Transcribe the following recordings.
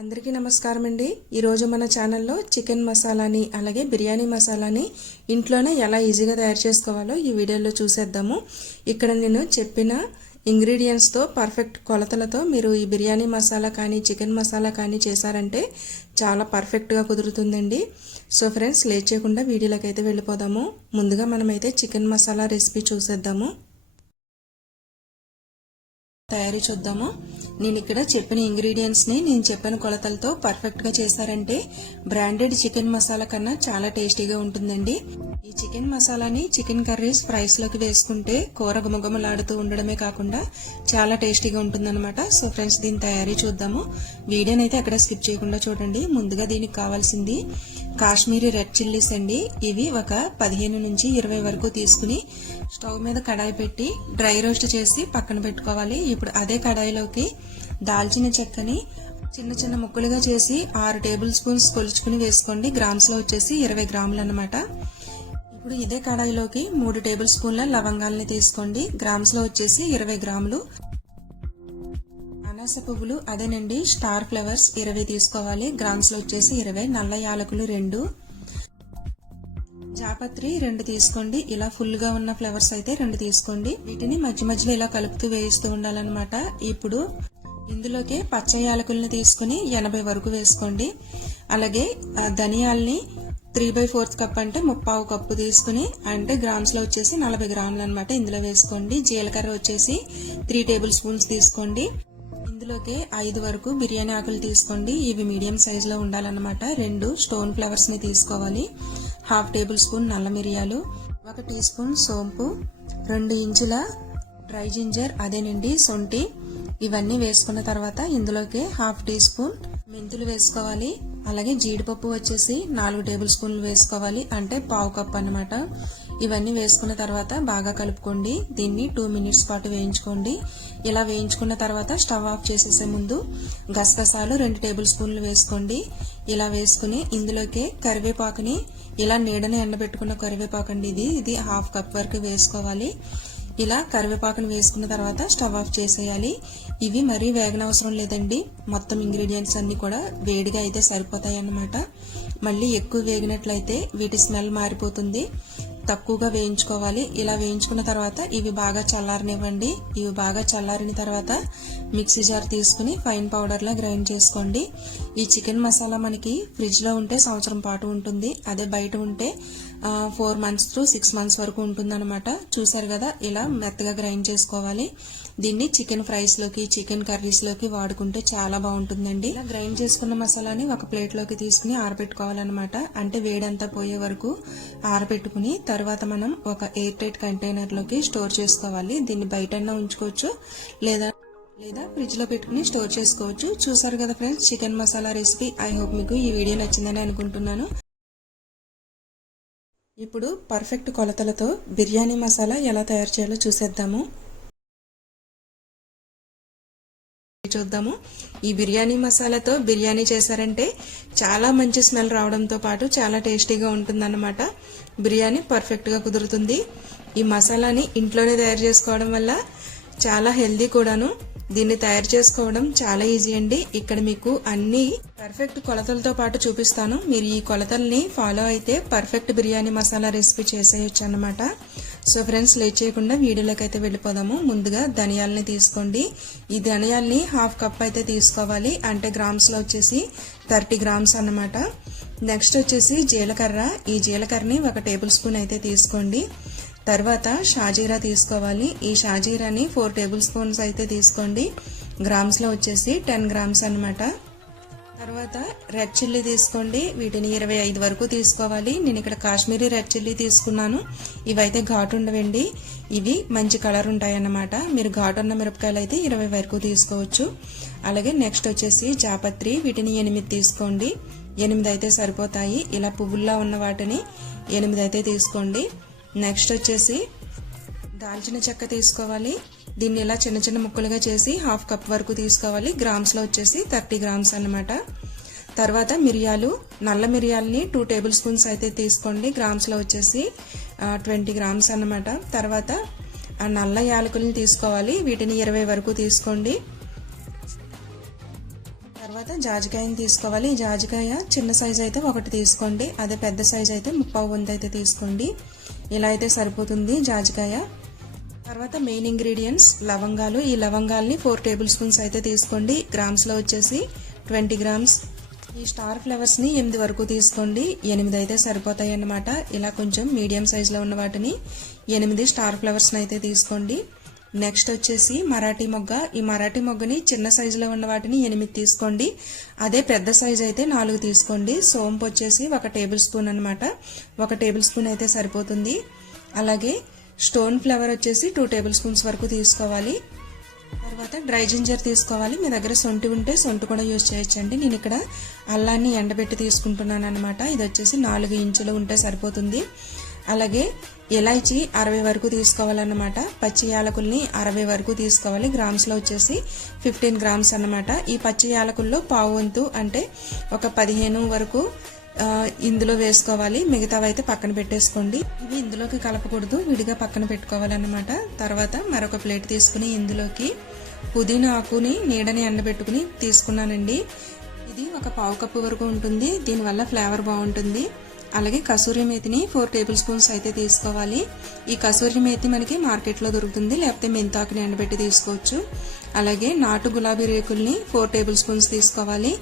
అందరికీ నమస్కారం అండి ఈరోజు మన ఛానల్లో చికెన్ మసాలాని అలాగే బిర్యానీ మసాలాని ఇంట్లోనే ఎలా ఈజీగా తయారు చేసుకోవాలో ఈ వీడియోలో చూసేద్దాము. ఇక్కడ నేను చెప్పిన ఇంగ్రీడియంట్స్తో పర్ఫెక్ట్ కొలతలతో మీరు ఈ బిర్యానీ మసాలా కానీ చికెన్ మసాలా కానీ చేశారంటే చాలా పర్ఫెక్ట్గా కుదురుతుందండి. సో ఫ్రెండ్స్ లేట్ చేయకుండా వీడియోలోకి అయితే వెళ్ళిపోదాము. ముందుగా మనమైతే చికెన్ మసాలా రెసిపీ చూసేద్దాము. తయారీ చూద్దాము. నేను ఇక్కడ చెప్పిన ఇంగ్రీడియంట్స్ని నేను చెప్పిన కొలతలతో పర్ఫెక్ట్గా చేశారంటే బ్రాండెడ్ చికెన్ మసాలా కన్నా చాలా టేస్టీగా ఉంటుందండి. ఈ చికెన్ మసాలాని చికెన్ కర్రీస్ ఫ్రైస్లోకి వేసుకుంటే కూర గుమగుమలాడుతూ ఉండడమే కాకుండా చాలా టేస్టీగా ఉంటుందన్నమాట. సో ఫ్రెండ్స్ దీని తయారీ చూద్దాము. వీడియోనైతే అక్కడ స్కిప్ చేయకుండా చూడండి. ముందుగా దీనికి కావాల్సింది కాశ్మీరీ రెడ్ చిల్లీస్ అండి. ఇవి ఒక పదిహేను నుంచి ఇరవై వరకు తీసుకుని స్టవ్ మీద కడాయి పెట్టి డ్రై రోస్ట్ చేసి పక్కన పెట్టుకోవాలి. ఇప్పుడు అదే కడాయిలోకి దాల్చిన చెక్కని చిన్న చిన్న ముక్కలుగా చేసి ఆరు టేబుల్ స్పూన్స్ కొలుచుకుని వేసుకోండి. గ్రామ్స్లో వచ్చేసి ఇరవై గ్రాములు అనమాట ఇప్పుడు ఇదే కడాయిలోకి మూడు టేబుల్ స్పూన్ల లవంగాల్ని తీసుకోండి. గ్రామ్స్లో వచ్చేసి ఇరవై గ్రాములు అనాస పువ్వులు అదేనండి. స్టార్ ఫ్లవర్స్ ఇరవై తీసుకోవాలి. గ్రామ్స్లో వచ్చేసి ఇరవై. నల్ల యాలకులు రెండు. జాపత్రి రెండు తీసుకోండి. ఇలా ఫుల్గా ఉన్న ఫ్లవర్స్ అయితే రెండు తీసుకోండి. వీటిని మధ్య మధ్యలో ఇలా కలుపుతూ వేయిస్తూ ఉండాలన్నమాట. ఇప్పుడు ఇందులోకి పచ్చ యాలకుల్ని తీసుకుని ఎనభై వరకు వేసుకోండి. అలాగే ధనియాల్ని త్రీ బై ఫోర్త్ కప్ అంటే ముప్పావు కప్పు తీసుకుని అంటే గ్రామ్స్లో వచ్చేసి నలభై గ్రాములు అనమాట ఇందులో వేసుకోండి. జీలకర్ర వచ్చేసి త్రీ టేబుల్ స్పూన్స్ తీసుకోండి. ఇందులోకి ఐదు వరకు బిర్యానీ ఆకులు తీసుకోండి. ఇవి మీడియం సైజులో ఉండాలన్నమాట. రెండు స్టోన్ ఫ్లవర్స్ని తీసుకోవాలి. హాఫ్ టేబుల్ స్పూన్ నల్ల మిరియాలు ఒక టీ స్పూన్ సోంపు రెండు ఇంచుల డ్రై జింజర్ అదేనండి సొంటి ఇవన్నీ వేసుకున్న తర్వాత ఇందులోకి హాఫ్ టీ స్పూన్ మెంతులు వేసుకోవాలి. అలాగే జీడిపప్పు వచ్చేసి నాలుగు టేబుల్ స్పూన్లు వేసుకోవాలి. అంటే పావు కప్ అనమాట ఇవన్నీ వేసుకున్న తర్వాత బాగా కలుపుకోండి. దీన్ని టూ మినిట్స్ పాటు వేయించుకోండి. ఇలా వేయించుకున్న తర్వాత స్టవ్ ఆఫ్ చేసేసే ముందు గసగసాలు రెండు టేబుల్ స్పూన్లు వేసుకోండి. ఇలా వేసుకుని ఇందులోకి కరివేపాకుని ఇలా నీడని ఎండబెట్టుకున్న కరివేపాకు అండి ఇది. ఇది హాఫ్ కప్ వరకు వేసుకోవాలి. ఇలా కరివేపాకును వేసుకున్న తర్వాత స్టవ్ ఆఫ్ చేసేయాలి. ఇవి మరీ వేగనవసరం లేదండి. మొత్తం ఇంగ్రీడియంట్స్ అన్ని కూడా వేడిగా అయితే సరిపోతాయి అన్నమాట మళ్ళీ ఎక్కువ వేగినట్లయితే వీటి స్మెల్ మారిపోతుంది. తక్కువగా వేయించుకోవాలి. ఇలా వేయించుకున్న తర్వాత ఇవి బాగా చల్లారనివ్వండి. ఇవి బాగా చల్లారిన తర్వాత మిక్సీ జార్ తీసుకుని ఫైన్ పౌడర్లా గ్రైండ్ చేసుకోండి. ఈ చికెన్ మసాలా మనకి ఫ్రిడ్జ్లో ఉంటే సంవత్సరం పాటు ఉంటుంది. అదే బయట ఉంటే four months to six months వరకు ఉంటుందన్నమాట. చూసారు కదా? ఇలా మెత్తగా గ్రైండ్ చేసుకోవాలి. దీన్ని చికెన్ ఫ్రైస్లోకి చికెన్ కర్రీస్లోకి వాడుకుంటే చాలా బాగుంటుందండి. ఇలా గ్రైండ్ చేసుకున్న మసాలాని ఒక ప్లేట్లోకి తీసుకుని ఆరబెట్టుకోవాలన్నమాట అంటే వేడంతా పోయే వరకు ఆరబెట్టుకుని తర్వాత తర్వాత మనం ఒక ఎయిర్ టైట్ కంటైనర్లోకి స్టోర్ చేసుకోవాలి. దీన్ని బయట ఉంచుకోవచ్చు. లేదా లేదా ఫ్రిడ్జ్లో పెట్టుకుని స్టోర్ చేసుకోవచ్చు. చూసారు కదా friends chicken masala recipe. I hope మీకు ఈ వీడియో నచ్చిందని అనుకుంటున్నాను. ఇప్పుడు పర్ఫెక్ట్ కొలతలతో బిర్యానీ మసాలా ఎలా తయారు చేయాలో చూసేద్దాము. చూద్దాము. ఈ బిర్యానీ మసాలాతో బిర్యానీ చేశారంటే చాలా మంచి స్మెల్ రావడంతో పాటు చాలా టేస్టీగా ఉంటుందన్నమాట. బిర్యానీ పర్ఫెక్ట్గా కుదురుతుంది. ఈ మసాలాని ఇంట్లోనే తయారు చేసుకోవడం వల్ల చాలా హెల్దీ కూడాను. దీన్ని తయారు చేసుకోవడం చాలా ఈజీ అండి. ఇక్కడ మీకు అన్ని పర్ఫెక్ట్ కొలతలతో పాటు చూపిస్తాను. మీరు ఈ కొలతల్ని ఫాలో అయితే పర్ఫెక్ట్ బిర్యానీ మసాలా రెసిపీ చేసేయచ్చు అన్నమాట సో ఫ్రెండ్స్ లేట్ చేయకుండా వీడియోలోకి అయితే వెళ్ళిపోదాము. ముందుగా ధనియాలని తీసుకోండి. ఈ ధనియాల్ని హాఫ్ కప్ అయితే తీసుకోవాలి. అంటే గ్రామ్స్లో వచ్చేసి థర్టీ గ్రామ్స్ అన్నమాట. నెక్స్ట్ వచ్చేసి జీలకర్ర. ఈ జీలకర్రని ఒక టేబుల్ స్పూన్ అయితే తీసుకోండి. తర్వాత షాజీరా తీసుకోవాలి. ఈ షాజీరాని ఫోర్ టేబుల్ స్పూన్స్ అయితే తీసుకోండి. గ్రామ్స్లో వచ్చేసి టెన్ గ్రామ్స్ అనమాట తర్వాత రెడ్ చిల్లీ తీసుకోండి. వీటిని ఇరవై ఐదు వరకు తీసుకోవాలి. నేను ఇక్కడ కాశ్మీరీ రెడ్ చిల్లీ తీసుకున్నాను. ఇవైతే ఘాటు ఉండవండి. ఇవి మంచి కలర్ ఉంటాయి అన్నమాట మీరు ఘాటు ఉన్న మిరపకాయలు అయితే ఇరవై వరకు తీసుకోవచ్చు. అలాగే నెక్స్ట్ వచ్చేసి జాపత్రి. వీటిని ఎనిమిది తీసుకోండి. ఎనిమిది అయితే సరిపోతాయి. ఇలా పువ్వుల్లో ఉన్న వాటిని ఎనిమిది అయితే తీసుకోండి. నెక్స్ట్ వచ్చేసి దాల్చిన చెక్క తీసుకోవాలి. దీన్ని ఇలా చిన్న చిన్న ముక్కలుగా చేసి హాఫ్ కప్ వరకు తీసుకోవాలి. గ్రామ్స్లో వచ్చేసి థర్టీ గ్రామ్స్ అనమాట తర్వాత మిరియాలు నల్ల మిరియాలని టూ టేబుల్ స్పూన్స్ అయితే తీసుకోండి. గ్రామ్స్లో వచ్చేసి ట్వంటీ గ్రామ్స్ అన్నమాట. తర్వాత నల్ల యాలకులను తీసుకోవాలి. వీటిని ఇరవై వరకు తీసుకోండి. తర్వాత జాజికాయని తీసుకోవాలి. జాజికాయ చిన్న సైజ్ అయితే ఒకటి తీసుకోండి. అదే పెద్ద సైజ్ అయితే ముప్పావు వంద అయితే తీసుకోండి. ఇలా అయితే సరిపోతుంది జాజికాయ. తర్వాత మెయిన్ ఇంగ్రీడియంట్స్ లవంగాలు. ఈ లవంగాల్ని ఫోర్ టేబుల్ స్పూన్స్ అయితే తీసుకోండి. గ్రామ్స్లో వచ్చేసి ట్వంటీ గ్రామ్స్ ఈ స్టార్ ఫ్లవర్స్ని ఎనిమిది వరకు తీసుకోండి. ఎనిమిది అయితే సరిపోతాయి అన్నమాట. ఇలా కొంచెం మీడియం సైజులో ఉన్న వాటిని ఎనిమిది స్టార్ ఫ్లవర్స్ని అయితే తీసుకోండి. నెక్స్ట్ వచ్చేసి మరాఠీ మొగ్గ. ఈ మరాఠీ మొగ్గని చిన్న సైజులో ఉన్న వాటిని ఎనిమిది తీసుకోండి. అదే పెద్ద సైజు అయితే నాలుగు తీసుకోండి. సోంపు వచ్చేసి ఒక టేబుల్ స్పూన్ అనమాట ఒక టేబుల్ స్పూన్ అయితే సరిపోతుంది. అలాగే స్టోన్ ఫ్లవర్ వచ్చేసి టూ టేబుల్ స్పూన్స్ వరకు తీసుకోవాలి. తర్వాత డ్రై జింజర్ తీసుకోవాలి. మీ దగ్గర సొంటి ఉంటే సొంటి కూడా యూజ్ చేయొచ్చండి. నేను ఇక్కడ అల్లాన్ని ఎండబెట్టి తీసుకుంటున్నాను అనమాట ఇది వచ్చేసి నాలుగు ఇంచులు ఉంటే సరిపోతుంది. అలాగే ఇలాచి అరవై వరకు తీసుకోవాలన్నమాట. పచ్చి యాలకుల్ని అరవై వరకు తీసుకోవాలి. గ్రామ్స్లో వచ్చేసి ఫిఫ్టీన్ గ్రామ్స్ అన్నమాట. ఈ పచ్చి యాలకుల్లో పావు వంతు అంటే ఒక పదిహేను వరకు ఇందులో వేసుకోవాలి. మిగతావి అయితే పక్కన పెట్టేసుకోండి. ఇవి ఇందులోకి కలపకూడదు. విడిగా పక్కన పెట్టుకోవాలన్నమాట. తర్వాత మరొక ప్లేట్ తీసుకుని ఇందులోకి పుదీనా ఆకుని నీడని ఎండబెట్టుకుని తీసుకున్నానండి. ఇది ఒక పావు కప్పు వరకు ఉంటుంది. దీనివల్ల ఫ్లేవర్ బాగుంటుంది. అలాగే కసూరి మేతిని ఫోర్ టేబుల్ స్పూన్స్ అయితే తీసుకోవాలి. ఈ కసూరి మేతి మనకి మార్కెట్లో దొరుకుతుంది. లేకపోతే మెంతాకుని ఎండబెట్టి తీసుకోవచ్చు. అలాగే నాటు గులాబీ రేకుల్ని ఫోర్ టేబుల్ స్పూన్స్ తీసుకోవాలి.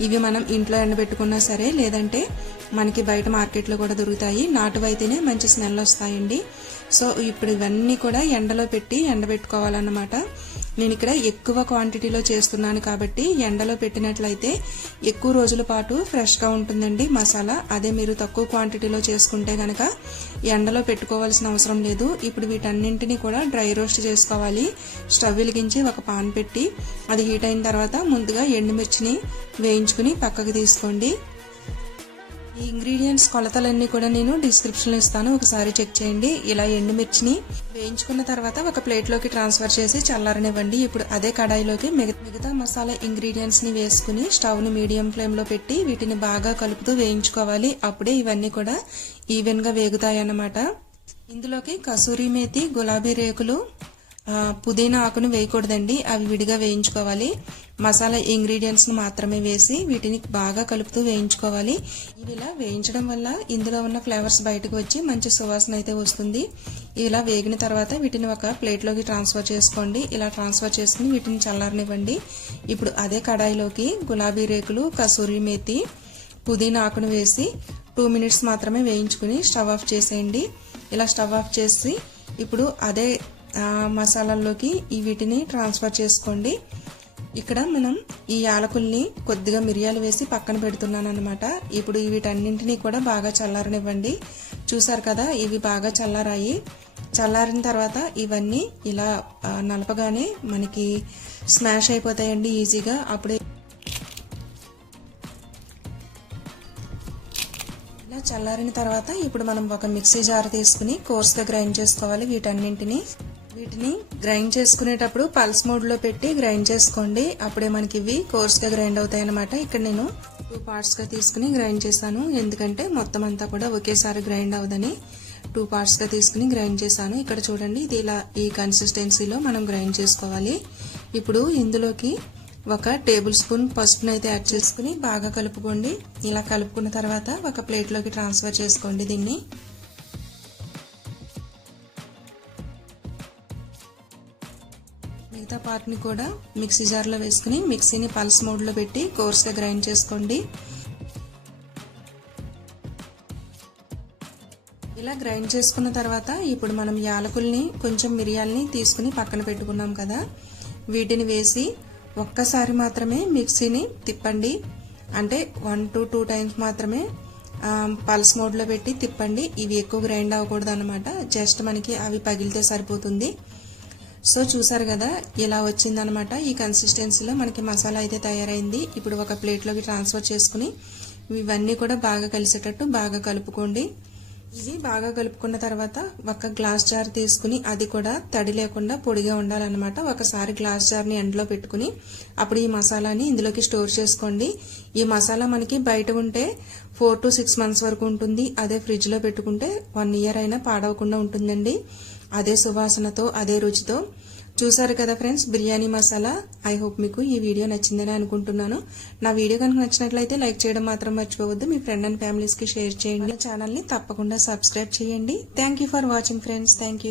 ఇవి మనం ఇంట్లో ఎండబెట్టుకున్నా సరే లేదంటే మనకి బయట మార్కెట్లో కూడా దొరుకుతాయి. నాటువైతేనే మంచి స్మెల్ వస్తాయండి. సో ఇప్పుడు ఇవన్నీ కూడా ఎండలో పెట్టి ఎండబెట్టుకోవాలన్నమాట. నేను ఇక్కడ ఎక్కువ క్వాంటిటీలో చేస్తున్నాను కాబట్టి ఎండలో పెట్టినట్లయితే ఎక్కువ రోజుల పాటు ఫ్రెష్గా ఉంటుందండి మసాలా. అదే మీరు తక్కువ క్వాంటిటీలో చేసుకుంటే కనుక ఎండలో పెట్టుకోవాల్సిన అవసరం లేదు. ఇప్పుడు వీటన్నింటినీ కూడా డ్రై రోస్ట్ చేసుకోవాలి. స్టవ్ వెలిగించి ఒక పాన్ పెట్టి అది హీట్ అయిన తర్వాత ముందుగా ఎండుమిర్చిని వేయించుకుని పక్కకు తీసుకోండి. ఈ ఇంగ్రీడియంట్స్ కొలతలన్నీ కూడా నేను డిస్క్రిప్షన్లో ఇస్తాను. ఒకసారి చెక్ చేయండి. ఇలా ఎండుమిర్చిని వేయించుకున్న తర్వాత ఒక ప్లేట్లోకి ట్రాన్స్ఫర్ చేసి చల్లారనివ్వండి. ఇప్పుడు అదే కడాయిలోకి మిగతా మసాలా ఇంగ్రీడియంట్స్ని వేసుకుని స్టవ్ని మీడియం ఫ్లేమ్లో పెట్టి వీటిని బాగా కలుపుతూ వేయించుకోవాలి. అప్పుడే ఇవన్నీ కూడా ఈవెన్గా వేగుతాయన్నమాట. వేగుతాయి అన్నమాట ఇందులోకి కసూరి మేతి గులాబీ రేకులు పుదీనా ఆకును వేయకూడదండి. అవి విడిగా వేయించుకోవాలి. మసాలా ఇంగ్రీడియంట్స్ని మాత్రమే వేసి వీటిని బాగా కలుపుతూ వేయించుకోవాలి. ఇలా వేయించడం వల్ల ఇందులో ఉన్న ఫ్లేవర్స్ బయటకు వచ్చి మంచి సువాసన అయితే వస్తుంది. ఇలా వేగిన తర్వాత వీటిని ఒక ప్లేట్లోకి ట్రాన్స్ఫర్ చేసుకోండి. ఇలా ట్రాన్స్ఫర్ చేసుకుని వీటిని చల్లారనివ్వండి. ఇప్పుడు అదే కడాయిలోకి గులాబీ రేకులు కసూరి మేతి పుదీనా ఆకును వేసి టూ మినిట్స్ మాత్రమే వేయించుకుని స్టవ్ ఆఫ్ చేసేయండి. ఇలా స్టవ్ ఆఫ్ చేసి ఇప్పుడు అదే మసాలాల్లోకి ఈ వీటిని ట్రాన్స్ఫర్ చేసుకోండి. ఇక్కడ మనం ఈ యాలకుల్ని కొద్దిగా మిరియాలు వేసి పక్కన పెడుతున్నాను అనమాట ఇప్పుడు వీటన్నింటినీ కూడా బాగా చల్లారనివ్వండి. చూసారు కదా ఇవి బాగా చల్లారాయి. చల్లారిన తర్వాత ఇవన్నీ ఇలా నలపగానే మనకి స్మాష్ అయిపోతాయండి ఈజీగా. అప్పుడే ఇలా చల్లారిన తర్వాత ఇప్పుడు మనం ఒక మిక్సీ జార్ తీసుకుని కోర్స్గా గ్రైండ్ చేసుకోవాలి వీటన్నింటిని? వీటిని గ్రైండ్ చేసుకునేటప్పుడు పల్స్ మోడ్లో పెట్టి గ్రైండ్ చేసుకోండి. అప్పుడే మనకి ఇవి కోర్స్గా గ్రైండ్ అవుతాయి అనమాట ఇక్కడ నేను టూ పార్ట్స్గా తీసుకుని గ్రైండ్ చేశాను. ఎందుకంటే మొత్తం అంతా కూడా ఒకేసారి గ్రైండ్ అవ్వదని టూ పార్ట్స్గా తీసుకుని గ్రైండ్ చేశాను. ఇక్కడ చూడండి ఇది ఇలా ఈ కన్సిస్టెన్సీలో మనం గ్రైండ్ చేసుకోవాలి. ఇప్పుడు ఇందులోకి ఒక టేబుల్ స్పూన్ పసుపును అయితే యాడ్ చేసుకుని బాగా కలుపుకోండి. ఇలా కలుపుకున్న తర్వాత ఒక ప్లేట్లోకి ట్రాన్స్ఫర్ చేసుకోండి దీన్ని. మిగతా పార్ట్ని కూడా మిక్సీ జార్లో వేసుకుని మిక్సీని పల్స్ మోడ్లో పెట్టి కోర్స్గా గ్రైండ్ చేసుకోండి. ఇలా గ్రైండ్ చేసుకున్న తర్వాత ఇప్పుడు మనం యాలకుల్ని కొంచెం మిరియాల్ని తీసుకుని పక్కన పెట్టుకున్నాం కదా. వీటిని వేసి ఒక్కసారి మాత్రమే మిక్సీని తిప్పండి. అంటే వన్ టు టూ టైమ్స్ మాత్రమే పల్స్ మోడ్లో పెట్టి తిప్పండి. ఇవి ఎక్కువ గ్రైండ్ అవ్వకూడదు అనమాట జస్ట్ మనకి అవి పగిలితే సరిపోతుంది. సో చూసారు కదా ఇలా వచ్చిందనమాట. ఈ కన్సిస్టెన్సీలో మనకి మసాలా అయితే తయారైంది. ఇప్పుడు ఒక ప్లేట్లోకి ట్రాన్స్ఫర్ చేసుకుని ఇవన్నీ కూడా బాగా కలిసేటట్టు బాగా కలుపుకోండి. ఇవి బాగా కలుపుకున్న తర్వాత ఒక గ్లాస్ జార్ తీసుకుని అది కూడా తడి లేకుండా పొడిగా ఉండాలన్నమాట. ఒకసారి గ్లాస్ జార్ని ఎండలో పెట్టుకుని అప్పుడు ఈ మసాలాని ఇందులోకి స్టోర్ చేసుకోండి. ఈ మసాలా మనకి బయట ఉంటే ఫోర్ టు సిక్స్ మంత్స్ వరకు ఉంటుంది. అదే ఫ్రిడ్జ్లో పెట్టుకుంటే వన్ ఇయర్ అయినా పాడవకుండా ఉంటుందండి. అదే సువాసనతో అదే రుచితో చూసారు కదా friends biryani masala. I hope మీకు ఈ వీడియో నచ్చిందని అనుకుంటున్నాను. నా వీడియో కనుక నచ్చినట్లయితే లైక్ చేయడం మాత్రం మర్చిపోవద్దు. మీ ఫ్రెండ్ అండ్ ఫ్యామిలీస్కి షేర్ చేయండి. ఛానల్ని తప్పకుండా సబ్స్క్రైబ్ చేయండి. Thank for watching friends thank